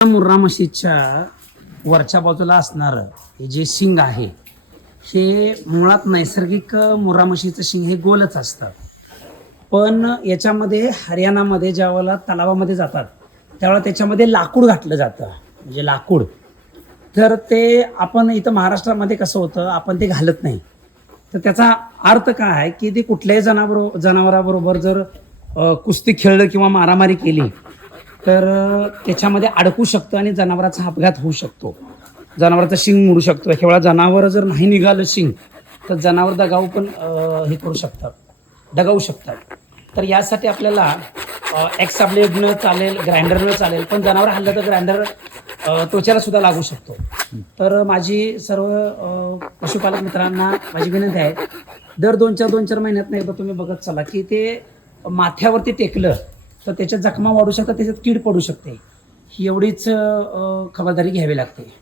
मुर्रा म्हशीच्या वरच्या बाजूला असणारं हे जे शिंग आहे हे मुळात नैसर्गिक मुर्रा म्हशीचं शिंग हे गोलच असतं. पण याच्यामध्ये हरियाणामध्ये ज्या वेळेला तलावामध्ये जातात त्यावेळेला त्याच्यामध्ये लाकूड घातलं जातं म्हणजे लाकूड. तर ते आपण इथं महाराष्ट्रामध्ये कसं होतं आपण ते घालत नाही. तर त्याचा अर्थ काय आहे की ते कुठल्याही जनावर जनावराबरोबर जर कुस्ती खेळलं किंवा मारामारी केली तर त्याच्यामध्ये अडकू शकतं आणि जनावराचा अपघात होऊ शकतो. जनावराचं शिंग मोडू शकतो. केवळ जनावर जर नाही निघालं शिंग तर जनावर दगावू पण हे करू शकतात. दगावू शकतात. तर यासाठी आपल्याला एक्स ब्लेडनं चालेल ग्राइंडरनं चालेल पण जनावर हल्लं तर ग्राइंडर त्वचेला सुद्धा लागू शकतो. तर माझी सर्व पशुपालक मित्रांना माझी विनंती आहे दर दोन चार दोन चार महिन्यात नाही एकदा तुम्ही बघत चला की ते माथ्यावरती टेकलं तर त्याच्यात जखमा वाढू शकतात त्याच्यात कीड पडू शकते. ही एवढीच खबरदारी घ्यावी लागते.